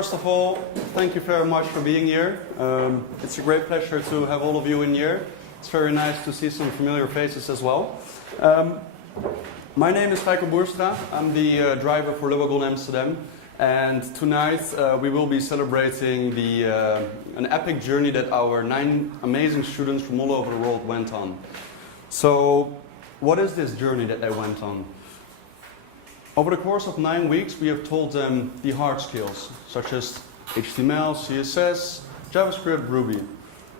first of all, thank you very much for being here. It's a great pleasure to have all of you in here. It's very nice to see some familiar faces as well. My name is Wagon Amsterdam. I'm the driver for Wagon Amsterdam. And tonight we will be celebrating an epic journey that our 9 amazing students from all over the world went on. So, what is this journey that they went on? Over the course of 9 weeks, we have taught them the hard skills, such as HTML, CSS, JavaScript, Ruby.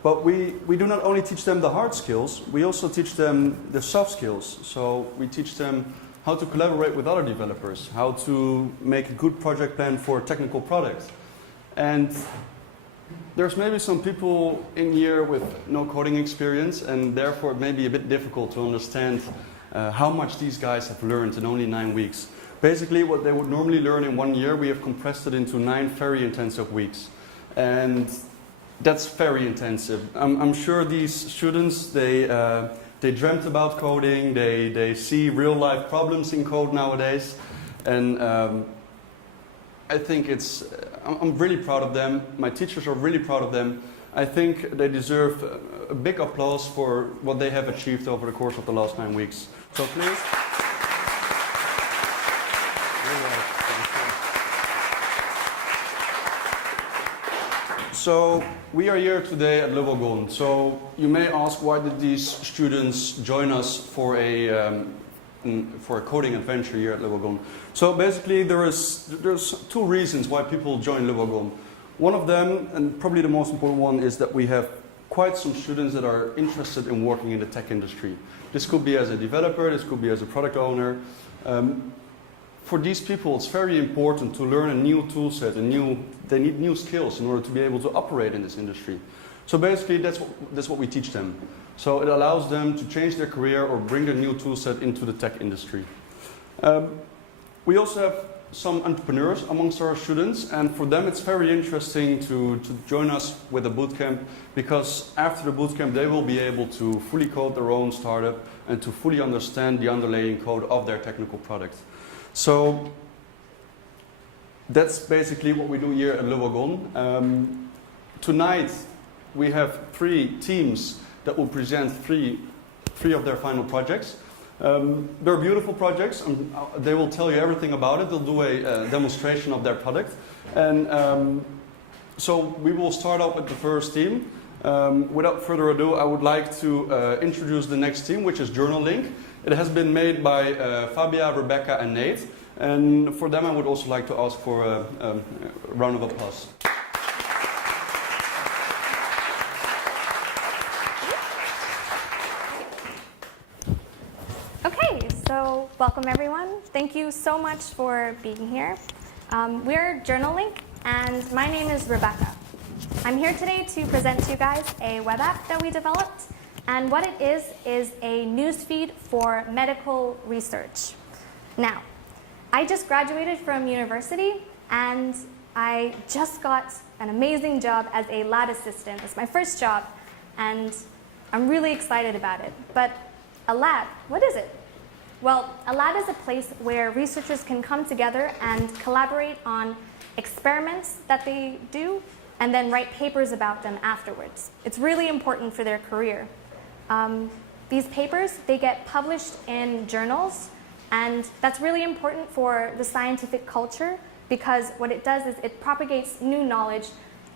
But we do not only teach them the hard skills, we also teach them the soft skills. So we teach them how to collaborate with other developers, how to make a good project plan for a technical product. And there's maybe some people in here with no coding experience, and therefore it may be a bit difficult to understand how much these guys have learned in only 9 weeks. Basically, what they would normally learn in 1 year, we have compressed it into 9 very intensive weeks. And that's very intensive. I'm sure these students, they dreamt about coding, they see real-life problems in code nowadays. And I think I'm really proud of them. My teachers are really proud of them. I think they deserve a big applause for what they have achieved over the course of the last 9 weeks. So please. So we are here today at Wagon. So you may ask, why did these students join us for a coding adventure here at Wagon? So basically there's 2 reasons why people join Wagon. One of them, and probably the most important one, is that we have quite some students that are interested in working in the tech industry. This could be as a developer, this could be as a product owner. For these people, it's very important to learn a new tool set, they need new skills in order to be able to operate in this industry. So basically, that's what we teach them. So it allows them to change their career or bring their new tool set into the tech industry. We also have some entrepreneurs amongst our students, and for them it's very interesting to join us with a bootcamp, because after the bootcamp they will be able to fully code their own startup and to fully understand the underlying code of their technical product. So that's basically what we do here at Wagon. Tonight we have 3 teams that will present three of their final projects. They're beautiful projects, and they will tell you everything about it. They'll do a demonstration of their product. And so we will start off with the first team. Without further ado, I would like to introduce the next team, which is JournalLink. It has been made by Fabia, Rebecca, and Nate. And for them, I would also like to ask for a round of applause. Okay, so welcome everyone. Thank you so much for being here. We're JournalLink, and my name is Rebecca. I'm here today to present to you guys a web app that we developed. And what it is a newsfeed for medical research. Now, I just graduated from university, and I just got an amazing job as a lab assistant. It's my first job, and I'm really excited about it. But a lab, what is it? Well, a lab is a place where researchers can come together and collaborate on experiments that they do, and then write papers about them afterwards. It's really important for their career. These papers, they get published in journals, and that's really important for the scientific culture, because what it does is it propagates new knowledge,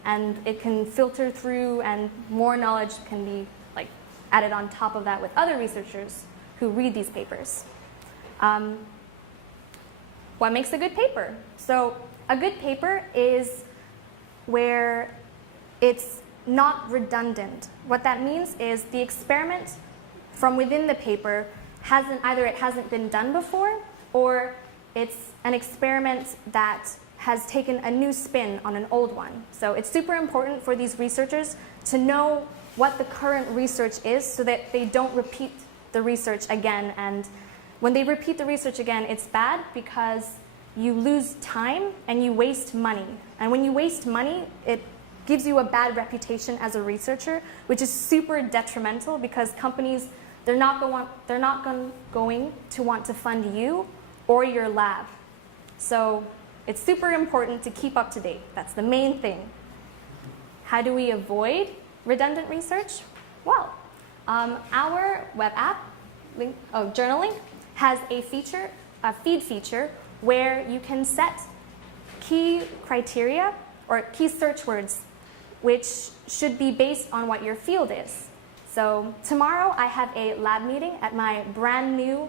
and it can filter through, and more knowledge can be added on top of that with other researchers who read these papers. What makes a good paper? So a good paper is where it's not redundant. What that means is the experiment from within the paper either it hasn't been done before, or it's an experiment that has taken a new spin on an old one. So it's super important for these researchers to know what the current research is, so that they don't repeat the research again. And when they repeat the research again, it's bad, because you lose time and you waste money. And when you waste money, it gives you a bad reputation as a researcher, which is super detrimental, because companies, they're not going to want to fund you or your lab. So It's super important to keep up to date. That's the main thing. How do we avoid redundant research? Well, our web app, Journaling, has a feed feature, where you can set key criteria or key search words, which should be based on what your field is. So tomorrow I have a lab meeting at my brand new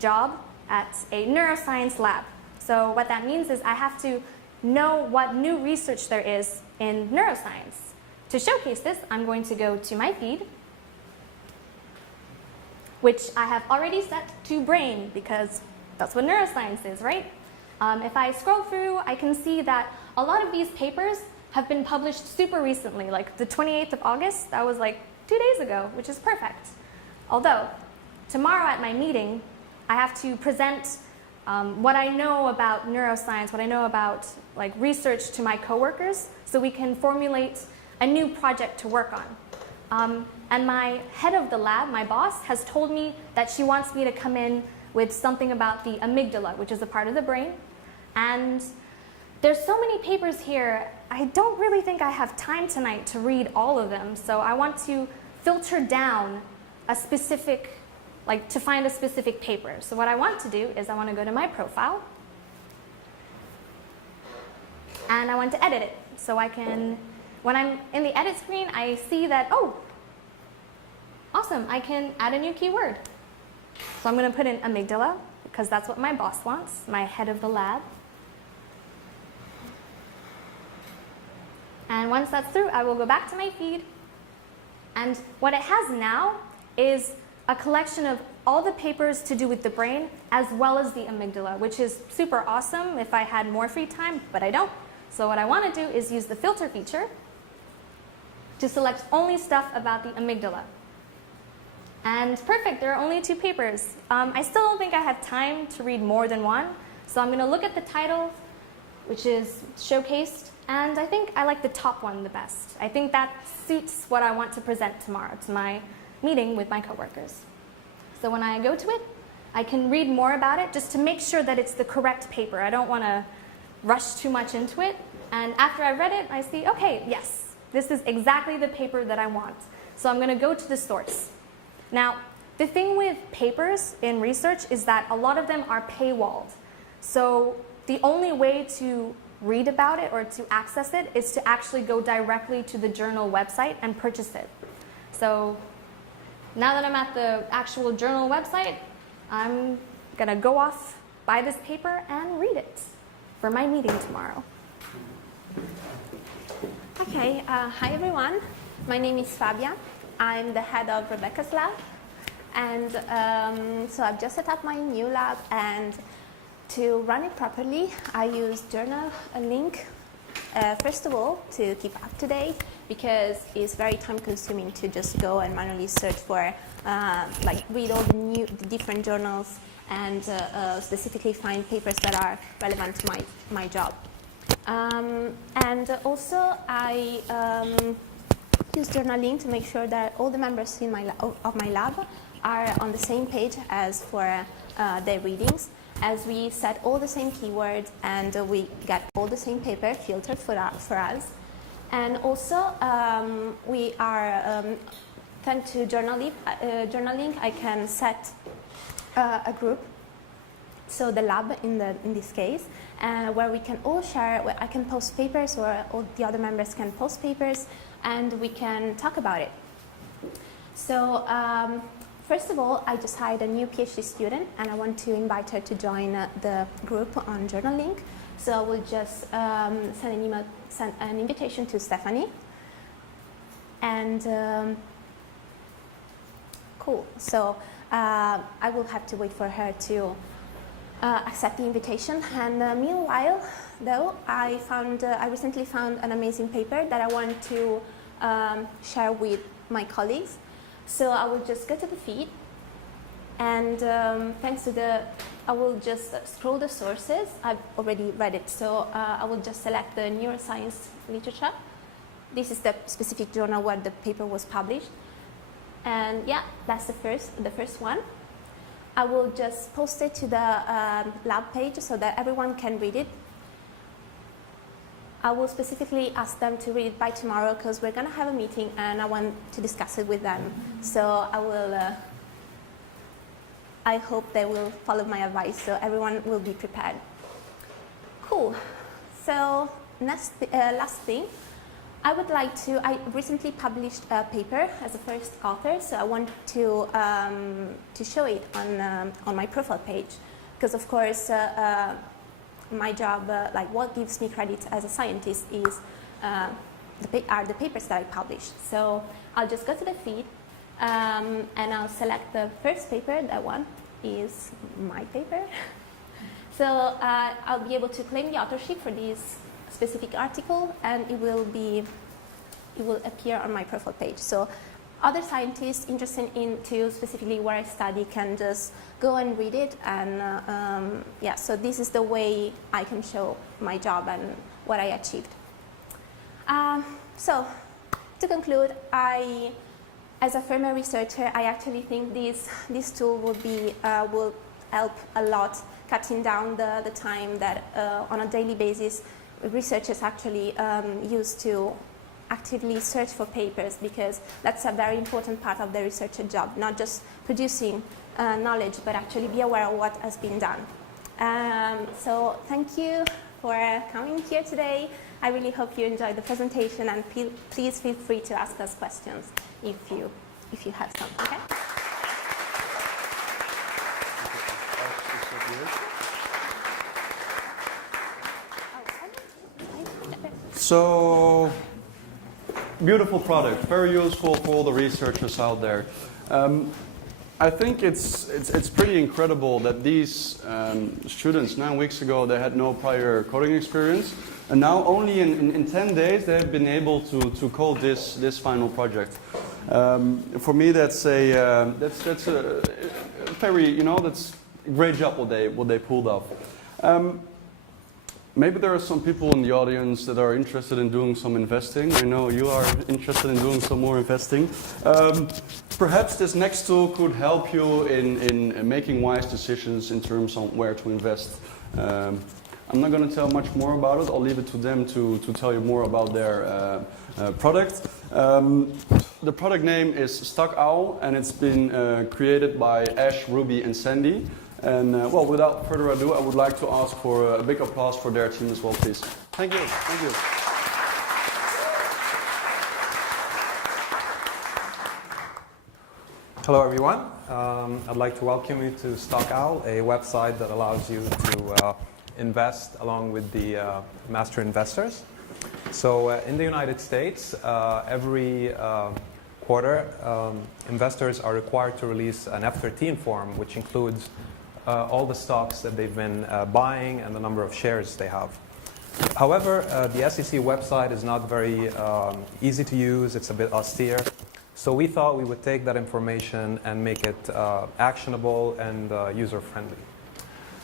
job at a neuroscience lab. So what that means is I have to know what new research there is in neuroscience. To showcase this, I'm going to go to my feed, which I have already set to brain because that's what neuroscience is, right? If I scroll through, I can see that a lot of these papers have been published super recently, like the 28th of August. That was like 2 days ago, which is perfect. Although, tomorrow at my meeting, I have to present what I know about neuroscience, what I know about like research to my coworkers, so we can formulate a new project to work on. And my head of the lab, my boss, has told me that she wants me to come in with something about the amygdala, which is a part of the brain. And there's so many papers here, I don't really think I have time tonight to read all of them, so I want to filter down a specific, to find a specific paper. So what I want to do is I want to go to my profile, and I want to edit it. So I can, when I'm in the edit screen, I see that, oh, awesome, I can add a new keyword. So I'm going to put in amygdala, because that's what my boss wants, my head of the lab. And once that's through, I will go back to my feed. And what it has now is a collection of all the papers to do with the brain, as well as the amygdala, which is super awesome if I had more free time, but I don't. So what I want to do is use the filter feature to select only stuff about the amygdala. And perfect, there are only 2 papers. I still don't think I have time to read more than one, so I'm going to look at the title, which is showcased, and I think I like the top one the best. I think that suits what I want to present tomorrow to my meeting with my coworkers. So when I go to it, I can read more about it just to make sure that it's the correct paper. I don't want to rush too much into it. And after I read it, I see, okay, yes, this is exactly the paper that I want. So I'm going to go to the source. Now, the thing with papers in research is that a lot of them are paywalled. So the only way to read about it or to access it is to actually go directly to the journal website and purchase it. So now that I'm at the actual journal website, I'm going to go off, buy this paper, and read it for my meeting tomorrow. Okay, hi everyone. My name is Fabia. I'm the head of Rebecca's lab. And so I've just set up my new lab, and to run it properly, I use Journaling, first of all, to keep up to date, because it's very time consuming to just go and manually search for, read all the different journals and specifically find papers that are relevant to my job. And also I use Journaling to make sure that all the members in of my lab are on the same page as for their readings, as we set all the same keywords and we get all the same paper filtered for us. And also we are, thanks to Journaling, I can set a group, so the lab in this case, where we can all share, where I can post papers or all the other members can post papers, and we can talk about it. So first of all, I just hired a new PhD student, and I want to invite her to join the group on Journaling. So I will just send an invitation to Stephanie. And cool. So I will have to wait for her to accept the invitation. And meanwhile, though, I recently found an amazing paper that I want to share with my colleagues. So I will just go to the feed, and thanks to I will just scroll the sources. I've already read it, so I will just select the neuroscience literature. This is the specific journal where the paper was published. And yeah, that's the first one. I will just post it to the lab page so that everyone can read it. I will specifically ask them to read it by tomorrow because we're going to have a meeting and I want to discuss it with them. So I hope they will follow my advice so everyone will be prepared. Cool. So last thing, I recently published a paper as a first author, so I want to show it on my profile page, because of course my job, like what gives me credit as a scientist, is the papers that I publish. So I'll just go to the feed and I'll select the first paper. That one is my paper. So I'll be able to claim the authorship for this specific article, and it will appear on my profile page. So other scientists interested into specifically what I study can just go and read it, and yeah, so this is the way I can show my job and what I achieved. So to conclude, as a firmware researcher, I actually think this tool will help a lot, cutting down the time that on a daily basis researchers actually use to actively search for papers, because that's a very important part of the researcher job, not just producing knowledge, but actually be aware of what has been done. So thank you for coming here today. I really hope you enjoyed the presentation, and please feel free to ask us questions if you have some. Okay? So, beautiful product, very useful for all the researchers out there. I think it's pretty incredible that these students 9 weeks ago, they had no prior coding experience, and now only in 10 days they have been able to code this final project. For me, that's a very, that's a great job what they pulled off. Maybe there are some people in the audience that are interested in doing some investing. I know you are interested in doing some more investing. Perhaps this next tool could help you in making wise decisions in terms of where to invest. I'm not going to tell much more about it. I'll leave it to them to tell you more about their product. The product name is StockOwl, and it's been created by Ash, Ruby, and Sandy. And well, without further ado, I would like to ask for a big applause for their team as well, please. Thank you. Thank you. Hello, everyone. I'd like to welcome you to StockOwl, a website that allows you to invest along with the master investors. So in the United States, every quarter, investors are required to release an F-13 form, which includes all the stocks that they've been buying and the number of shares they have. However, the SEC website is not very easy to use. It's a bit austere. So we thought we would take that information and make it actionable and user-friendly.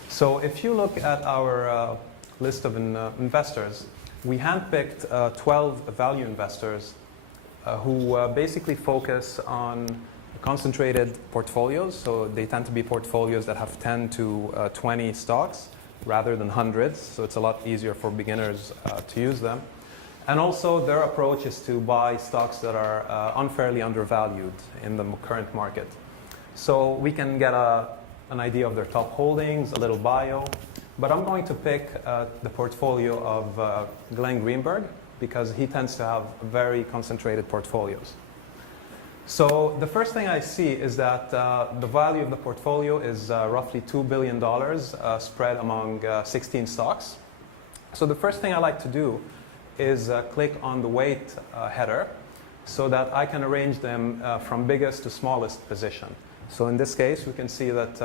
So if you look at our list of investors, we handpicked 12 value investors who basically focus on concentrated portfolios. So they tend to be portfolios that have 10 to 20 stocks rather than hundreds. So it's a lot easier for beginners to use them. And also their approach is to buy stocks that are unfairly undervalued in the current market. So we can get an idea of their top holdings, a little bio. But I'm going to pick the portfolio of Glenn Greenberg, because he tends to have very concentrated portfolios. So the first thing I see is that the value of the portfolio is roughly $2 billion spread among 16 stocks. So the first thing I like to do is click on the weight header so that I can arrange them from biggest to smallest position. So in this case, we can see that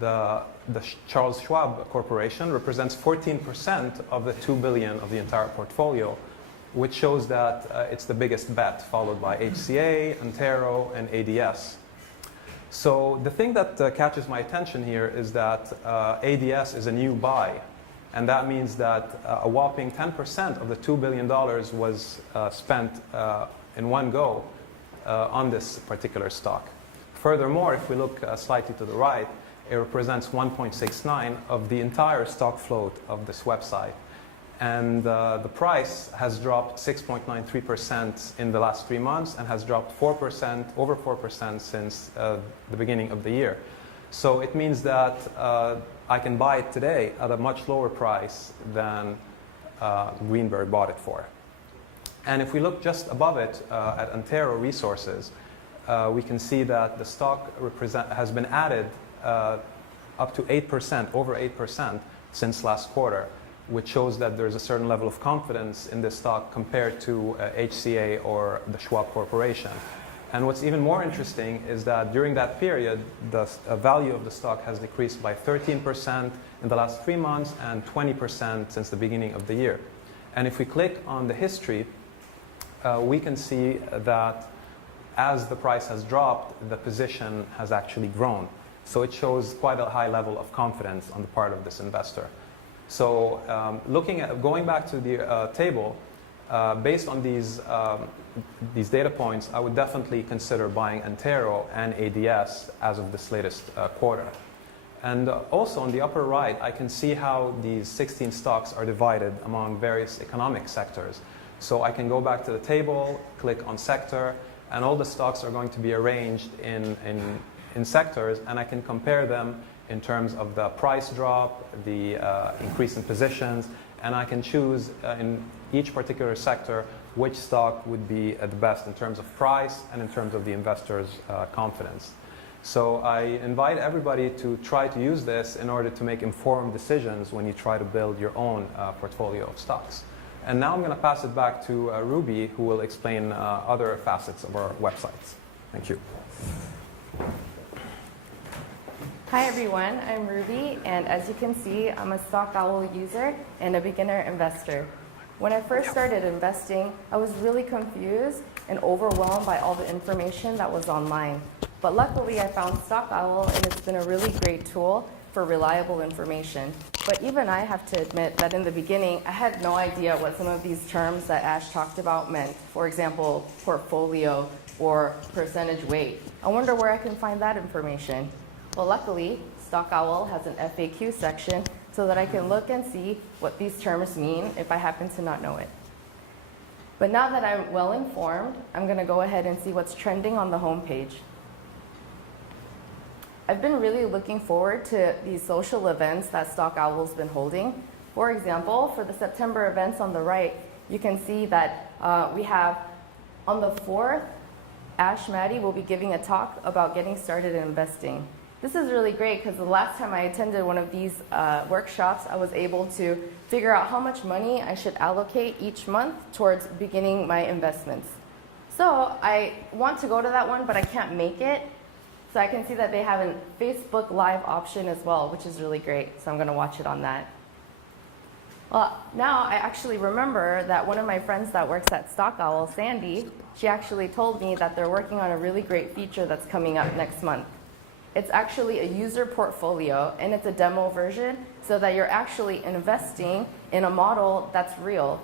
the Charles Schwab Corporation represents 14% of the $2 billion of the entire portfolio, which shows that it's the biggest bet, followed by HCA, Antero, and ADS. So the thing that catches my attention here is that ADS is a new buy, and that means that a whopping 10% of the $2 billion was spent in one go on this particular stock. Furthermore, if we look slightly to the right, it represents 1.69 of the entire stock float of this website. And the price has dropped 6.93% in the last 3 months and has dropped 4%, over 4% since the beginning of the year. So it means that I can buy it today at a much lower price than Greenberg bought it for. And if we look just above it at Antero Resources, we can see that the stock has been added up to 8%, over 8% since last quarter, which shows that there's a certain level of confidence in this stock compared to HCA or the Schwab Corporation. And what's even more interesting is that during that period, the value of the stock has decreased by 13% in the last 3 months and 20% since the beginning of the year. And if we click on the history, we can see that as the price has dropped, the position has actually grown. So it shows quite a high level of confidence on the part of this investor. So going back to the table, based on these data points, I would definitely consider buying Antero and ADS as of this latest quarter. And also on the upper right, I can see how these 16 stocks are divided among various economic sectors. So I can go back to the table, click on sector, and all the stocks are going to be arranged in sectors, and I can compare them in terms of the price drop, the increase in positions, and I can choose in each particular sector which stock would be the best in terms of price and in terms of the investor's confidence. So I invite everybody to try to use this in order to make informed decisions when you try to build your own portfolio of stocks. And now I'm going to pass it back to Ruby, who will explain other facets of our websites. Thank you. Hi everyone, I'm Ruby, and as you can see, I'm a StockOwl user and a beginner investor. When I first started investing, I was really confused and overwhelmed by all the information that was online. But luckily I found StockOwl, and it's been a really great tool for reliable information. But even I have to admit that in the beginning, I had no idea what some of these terms that Ash talked about meant. For example, portfolio or percentage weight. I wonder where I can find that information. Well, luckily, StockOwl has an FAQ section so that I can look and see what these terms mean if I happen to not know it. But now that I'm well informed, I'm going to go ahead and see what's trending on the homepage. I've been really looking forward to these social events that StockOwl's been holding. For example, for the September events on the right, you can see that we have on the 4th, Ash Maddie will be giving a talk about getting started in investing. This is really great because the last time I attended one of these workshops, I was able to figure out how much money I should allocate each month towards beginning my investments. So I want to go to that one, but I can't make it. So I can see that they have a Facebook Live option as well, which is really great. So I'm going to watch it on that. Well, now I actually remember that one of my friends that works at StockOwl, Sandy, she actually told me that they're working on a really great feature that's coming up next month. It's actually a user portfolio, and it's a demo version so that you're actually investing in a model that's real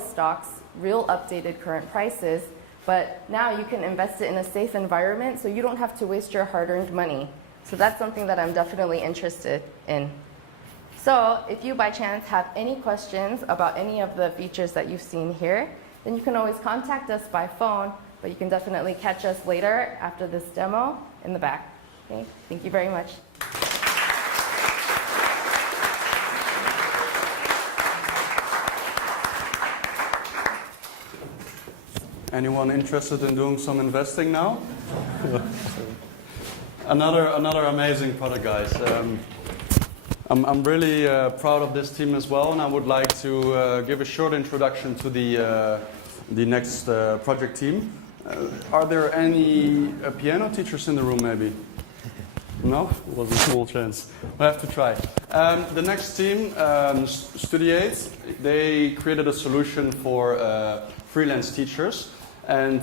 stocks, real updated current prices, but now you can invest it in a safe environment so you don't have to waste your hard-earned money. So that's something that I'm definitely interested in. So if you by chance have any questions about any of the features that you've seen here, then you can always contact us by phone, but you can definitely catch us later after this demo in the back. Okay, thank you very much. Anyone interested in doing some investing now? Another amazing product, guys. I'm really proud of this team as well, and I would like to give a short introduction to the next project team. Are there any piano teachers in the room, maybe? No? It was a small chance. We'll have to try. The next team, Studiate, they created a solution for freelance teachers. And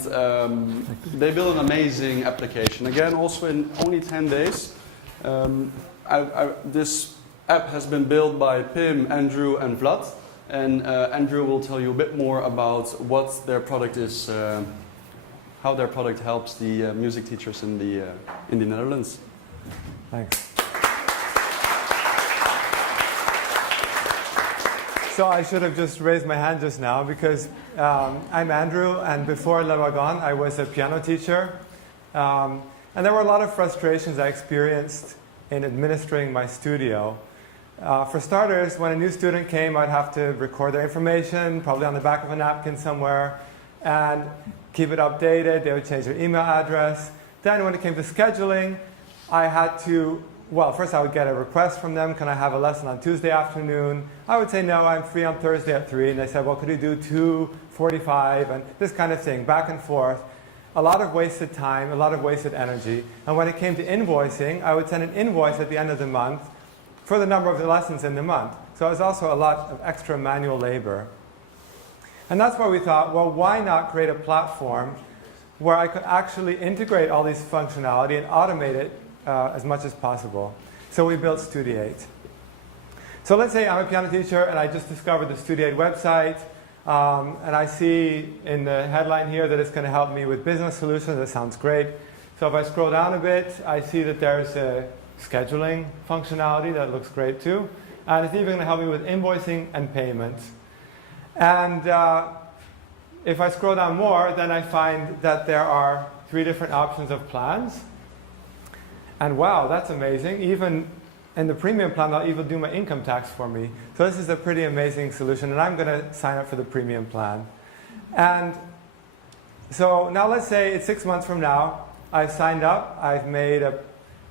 they built an amazing application. Again, also in only 10 days. This app has been built by Pim, Andrew, and Vlad. And Andrew will tell you a bit more about what their product is, how their product helps the music teachers in the Netherlands. Thanks. So I should have just raised my hand just now because I'm Andrew, and before Le Wagon, I was a piano teacher. And there were a lot of frustrations I experienced in administering my studio. For starters, when a new student came, I'd have to record their information, probably on the back of a napkin somewhere, and keep it updated. They would change their email address. Then when it came to scheduling, I had to, well, first I would get a request from them. Can I have a lesson on Tuesday afternoon? I would say, no, I'm free on Thursday at 3. And they said, well, could you do 2:45? And this kind of thing, back and forth. A lot of wasted time, a lot of wasted energy. And when it came to invoicing, I would send an invoice at the end of the month for the number of the lessons in the month. So it was also a lot of extra manual labor. And that's why we thought, well, why not create a platform where I could actually integrate all these functionality and automate it as much as possible. So we built Studiate. So let's say I'm a piano teacher and I just discovered the Studiate website, and I see in the headline here that it's going to help me with business solutions. That sounds great. So if I scroll down a bit, I see that there's a scheduling functionality that looks great too. And it's even going to help me with invoicing and payment. And if I scroll down more, then I find that there are 3 different options of plans. And wow, that's amazing. Even in the premium plan, they'll even do my income tax for me. So this is a pretty amazing solution, and I'm going to sign up for the premium plan. And so now let's say it's 6 months from now. I've signed up. I've made a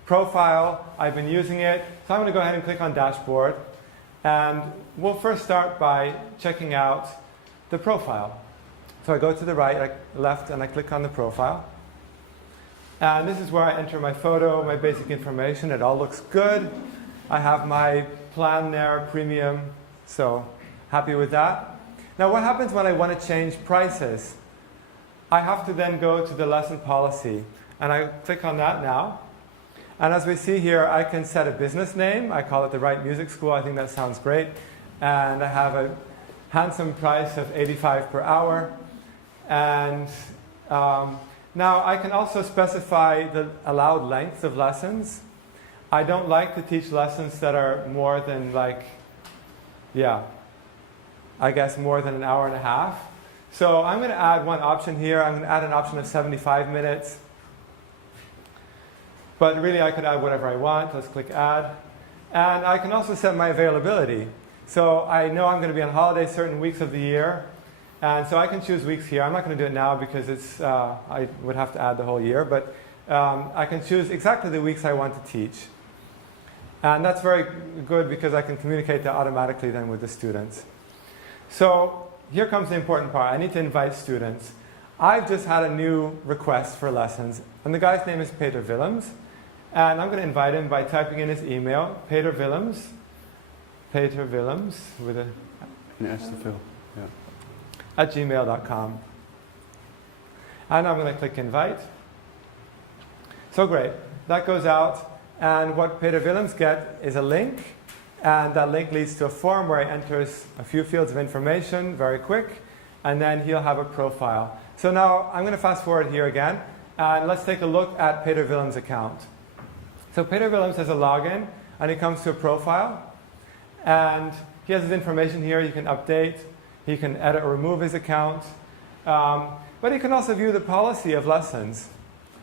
profile. I've been using it. So I'm going to go ahead and click on Dashboard. And we'll first start by checking out the profile. So I go to the right, left, and I click on the profile. And this is where I enter my photo, my basic information. It all looks good. I have my plan there, premium, so happy with that. Now what happens when I want to change prices? I have to then go to the lesson policy. And I click on that now. And as we see here, I can set a business name. I call it the Right Music School. I think that sounds great. And I have a handsome price of $85 per hour. And now I can also specify the allowed length of lessons. I don't like to teach lessons that are more than I guess more than an hour and a half. So I'm going to add one option here. I'm going to add an option of 75 minutes. But really I could add whatever I want. Let's click add. And I can also set my availability. So I know I'm going to be on holiday certain weeks of the year. And so I can choose weeks here. I'm not going to do it now because it's I would have to add the whole year. But I can choose exactly the weeks I want to teach. And that's very good because I can communicate that automatically then with the students. So here comes the important part. I need to invite students. I've just had a new request for lessons. And the guy's name is Peter Willems. And I'm going to invite him by typing in his email, Peter Willems with an S to fill. At gmail.com. And I'm going to click invite. So great. That goes out. And what Peter Willems gets is a link. And that link leads to a form where he enters a few fields of information very quick. And then he'll have a profile. So now I'm going to fast forward here again. And let's take a look at Peter Willems' account. So Peter Willems has a login. And he comes to a profile. And he has his information here. You can update. He can edit or remove his account. But he can also view the policy of lessons.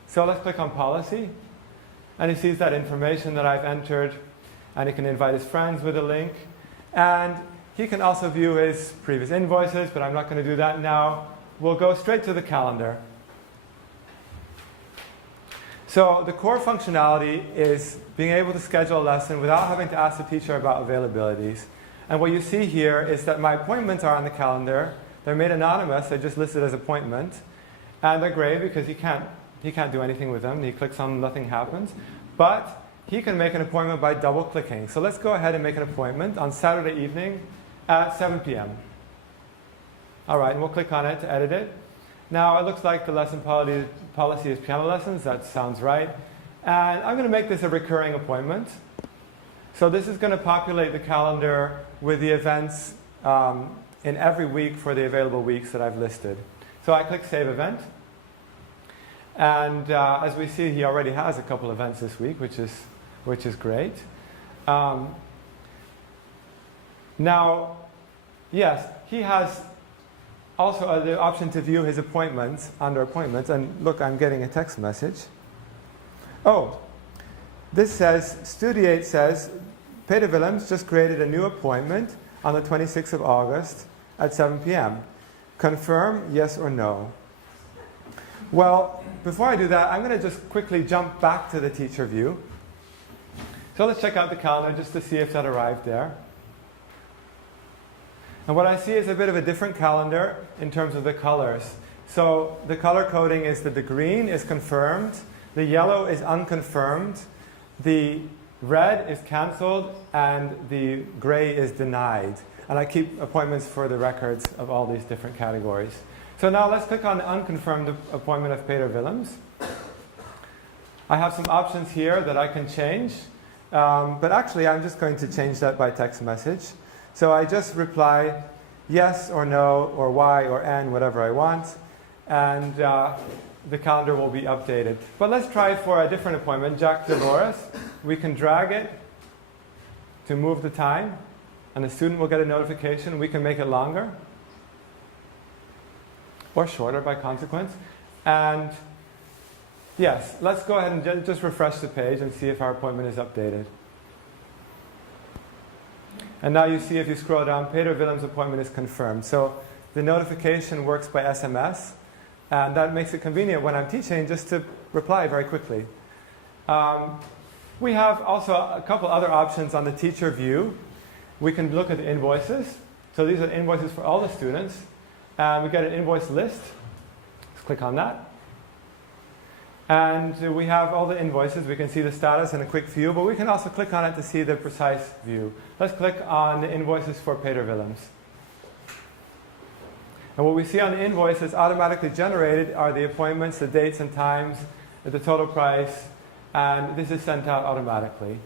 So let's click on policy. And he sees that information that I've entered. And he can invite his friends with a link. And he can also view his previous invoices, but I'm not going to do that now. We'll go straight to the calendar. So the core functionality is being able to schedule a lesson without having to ask the teacher about availabilities. And what you see here is that my appointments are on the calendar. They're made anonymous. They're just listed as appointment. And they're great because he can't do anything with them. He clicks on them, nothing happens. But he can make an appointment by double-clicking. So let's go ahead and make an appointment on Saturday evening at 7 p.m. All right, and we'll click on it to edit it. Now, it looks like the lesson policy is piano lessons. That sounds right. And I'm going to make this a recurring appointment. So this is going to populate the calendar with the events in every week for the available weeks that I've listed. So I click Save Event. And as we see, he already has a couple events this week, which is great. Now, Yes, he has also the option to view his appointments under appointments. And look, I'm getting a text message. Oh, this says, Studiate says, Peter Willems just created a new appointment on the 26th of August at 7 p.m. Confirm, yes or no? Well, before I do that, I'm going to just quickly jump back to the teacher view. So let's check out the calendar just to see if that arrived there. And what I see is a bit of a different calendar in terms of the colors. So the color coding is that the green is confirmed, the yellow is unconfirmed, the red is cancelled, and the gray is denied. And I keep appointments for the records of all these different categories. So now let's click on the unconfirmed appointment of Peter Willems. I have some options here that I can change. But actually, I'm just going to change that by text message. So I just reply yes or no or Y or N, whatever I want. And the calendar will be updated. But let's try for a different appointment, Jack Dolores. We can drag it to move the time. And the student will get a notification. We can make it longer or shorter by consequence. And yes, let's go ahead and just refresh the page and see if our appointment is updated. And now you see if you scroll down, Peter Willems' appointment is confirmed. So the notification works by SMS. And that makes it convenient when I'm teaching just to reply very quickly. We have also a couple other options on the teacher view. We can look at the invoices. So these are the invoices for all the students. And we get an invoice list. Let's click on that. And we have all the invoices. We can see the status in a quick view, but we can also click on it to see the precise view. Let's click on the invoices for Peter Willems. And what we see on the invoices automatically generated are the appointments, the dates and times, the total price, and this is sent out automatically.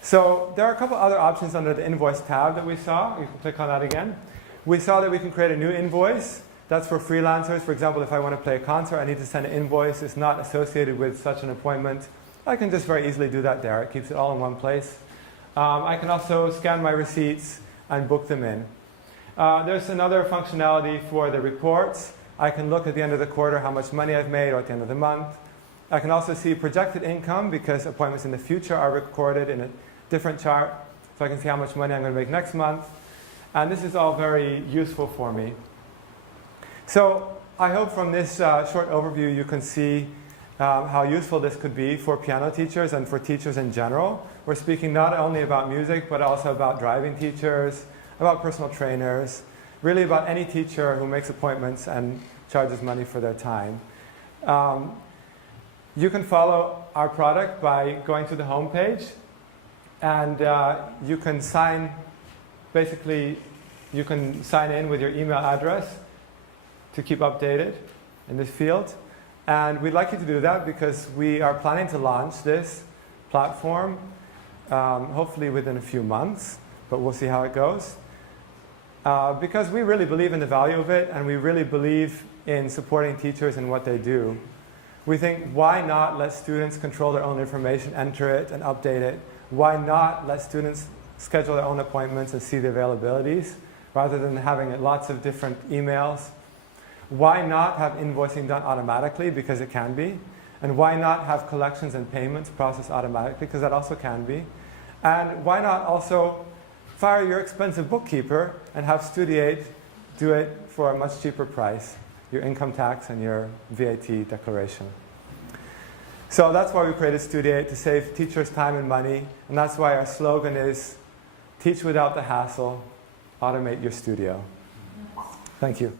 So there are a couple other options under the invoice tab that we saw. You can click on that again. We saw that we can create a new invoice. That's for freelancers. For example, if I want to play a concert, I need to send an invoice. It's not associated with such an appointment. I can just very easily do that there. It keeps it all in one place. I can also scan my receipts and book them in. There's another functionality for the reports. I can look at the end of the quarter how much money I've made or at the end of the month. I can also see projected income because appointments in the future are recorded in a different chart. So I can see how much money I'm going to make next month. And this is all very useful for me. So I hope from this short overview you can see how useful this could be for piano teachers and for teachers in general. We're speaking not only about music, but also about driving teachers, about personal trainers, really about any teacher who makes appointments and charges money for their time. You can follow our product by going to the home page, and you can sign in with your email address to keep updated in this field. And we'd like you to do that because we are planning to launch this platform hopefully within a few months, but we'll see how it goes. Because we really believe in the value of it, and we really believe in supporting teachers in what they do. We think, why not let students control their own information, enter it, and update it? Why not let students schedule their own appointments and see the availabilities, rather than having lots of different emails? Why not have invoicing done automatically, because it can be? And why not have collections and payments processed automatically, because that also can be? And why not also fire your expensive bookkeeper and have Studiate do it for a much cheaper price, your income tax and your VAT declaration. So that's why we created Studiate, to save teachers time and money. And that's why our slogan is, teach without the hassle, automate your studio. Thank you.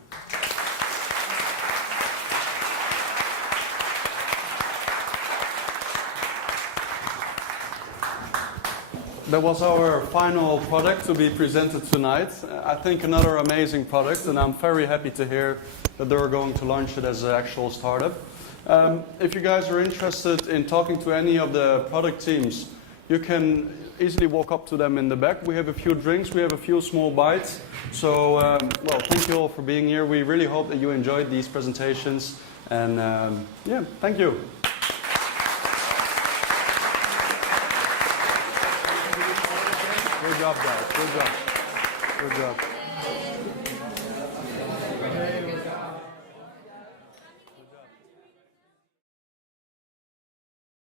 That was our final product to be presented tonight. I think another amazing product, and I'm very happy to hear that they're going to launch it as an actual startup. If you guys are interested in talking to any of the product teams, you can easily walk up to them in the back. We have a few drinks, we have a few small bites. So, well, thank you all for being here. We really hope that you enjoyed these presentations. And yeah, thank you. Good job, guys. Good job. Good job.